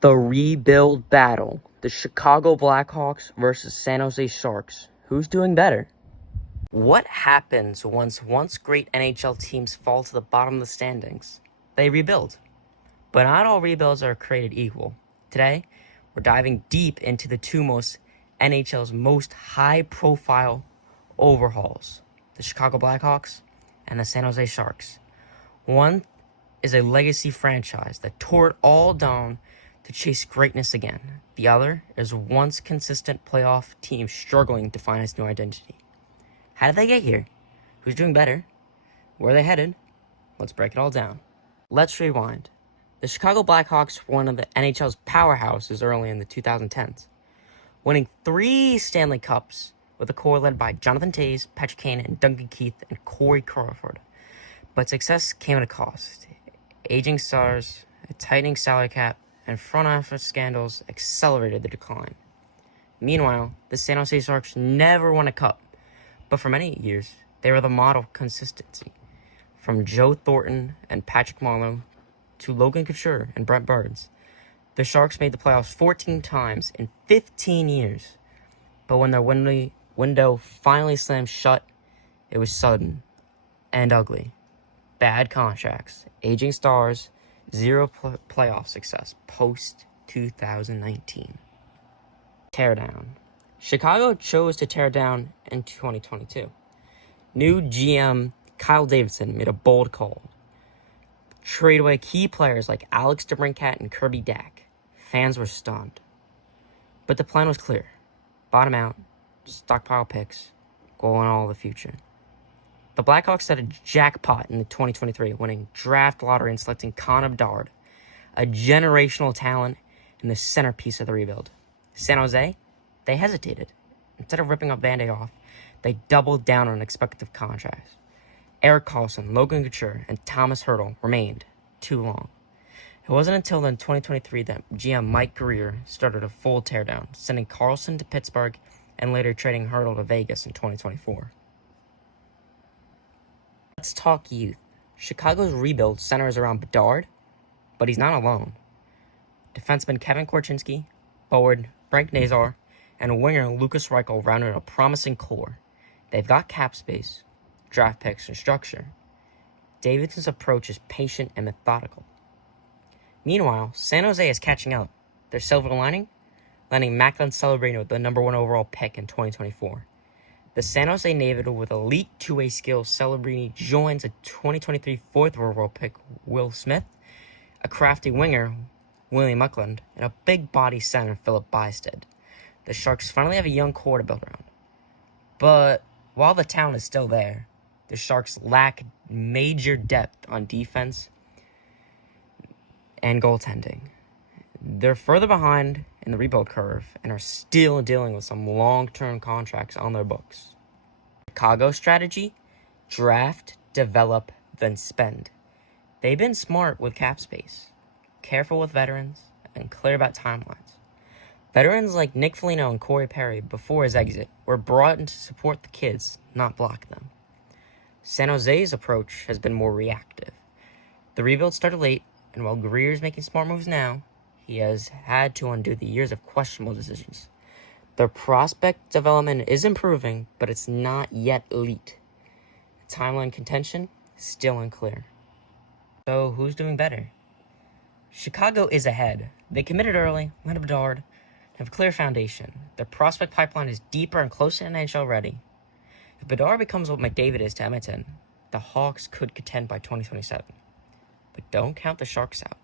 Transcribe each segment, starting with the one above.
The rebuild battle. The Chicago Blackhawks versus San Jose Sharks. Who's doing better? What happens once great NHL teams fall to the bottom of the standings? They rebuild. But not all rebuilds are created equal. Today, we're diving deep into the two NHL's most high-profile overhauls, the Chicago Blackhawks and the San Jose Sharks. One is a legacy franchise that tore it all down to chase greatness again. The other is once consistent playoff team struggling to find its new identity. How did they get here? Who's doing better? Where are they headed? Let's break it all down. Let's rewind. The Chicago Blackhawks were one of the NHL's powerhouses early in the 2010s, winning 3 Stanley Cups with a core led by Jonathan Toews, Patrick Kane, and Duncan Keith, and Corey Crawford. But success came at a cost. Aging stars, a tightening salary cap, and front office scandals accelerated the decline. Meanwhile, the San Jose Sharks never won a cup, but for many years, they were the model of consistency. From Joe Thornton and Patrick Marleau to Logan Couture and Brent Burns, the Sharks made the playoffs 14 times in 15 years. But when their window finally slammed shut, it was sudden and ugly. Bad contracts, aging stars, zero playoff success post-2019. Teardown. Chicago chose to tear down in 2022. New GM Kyle Davidson made a bold call. Trade away key players like Alex DeBrincat and Kirby Dach. Fans were stunned. But the plan was clear. Bottom out, stockpile picks, go in all the future. The Blackhawks set a jackpot in 2023, winning draft lottery and selecting Connor Bedard, a generational talent and the centerpiece of the rebuild. San Jose, they hesitated. Instead of ripping a Band-Aid off, they doubled down on expected contracts. Erik Karlsson, Logan Couture, and Thomas Hertl remained too long. It wasn't until then 2023 that GM Mike Grier started a full teardown, sending Karlsson to Pittsburgh and later trading Hertl to Vegas in 2024. Let's talk youth. Chicago's rebuild centers around Bedard, but he's not alone. Defenseman Kevin Korchinski, forward Frank Nazar, and winger Lucas Reichel rounded a promising core. They've got cap space, draft picks, and structure. Davidson's approach is patient and methodical. Meanwhile, San Jose is catching up. Their silver lining? Landing Macklin Celebrini with the number 1 overall pick in 2024. The San Jose native with elite two-way skills, Celebrini joins a 2023 4th overall pick, Will Smith, a crafty winger, William Eklund, and a big-body center, Philip Bystead. The Sharks finally have a young core to build around. But while the talent is still there, the Sharks lack major depth on defense and goaltending. They're further behind in the rebuild curve and are still dealing with some long-term contracts on their books. Chicago strategy? Draft, develop, then spend. They've been smart with cap space, careful with veterans, and clear about timelines. Veterans like Nick Foligno and Corey Perry, before his exit, were brought in to support the kids, not block them. San Jose's approach has been more reactive. The rebuild started late, and while Grier's making smart moves now, he has had to undo the years of questionable decisions. Their prospect development is improving, but it's not yet elite. Timeline contention, still unclear. So who's doing better? Chicago is ahead. They committed early, landed Bedard, have a clear foundation. Their prospect pipeline is deeper and closer to NHL ready. If Bedard becomes what McDavid is to Edmonton, the Hawks could contend by 2027. But don't count the Sharks out.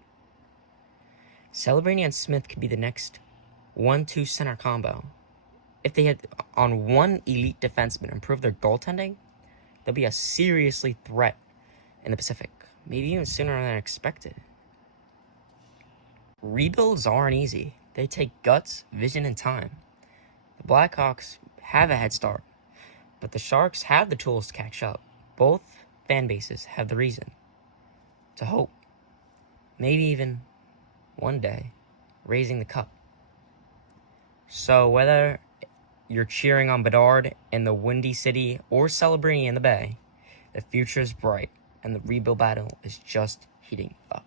Celebrini and Smith could be the next 1-2 center combo. If they had on one elite defenseman improve their goaltending, they'll be a seriously threat in the Pacific, maybe even sooner than expected. Rebuilds aren't easy. They take guts, vision, and time. The Blackhawks have a head start, but the Sharks have the tools to catch up. Both fan bases have the reason to hope. Maybe even one day raising the cup. So whether you're cheering on Bedard in the Windy City or Celebrini in the Bay, the future is bright and the rebuild battle is just heating up.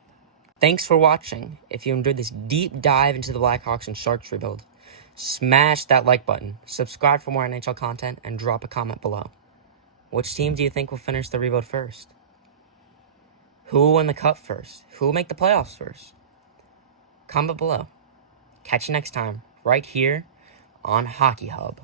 Thanks for watching. If you enjoyed this deep dive into the Blackhawks and Sharks rebuild, smash that like button, subscribe for more NHL content, and drop a comment below. Which team do you think will finish the rebuild first? Who will win the cup first? Who will make the playoffs first? Comment below. Catch you next time, right here on Hockey Hub.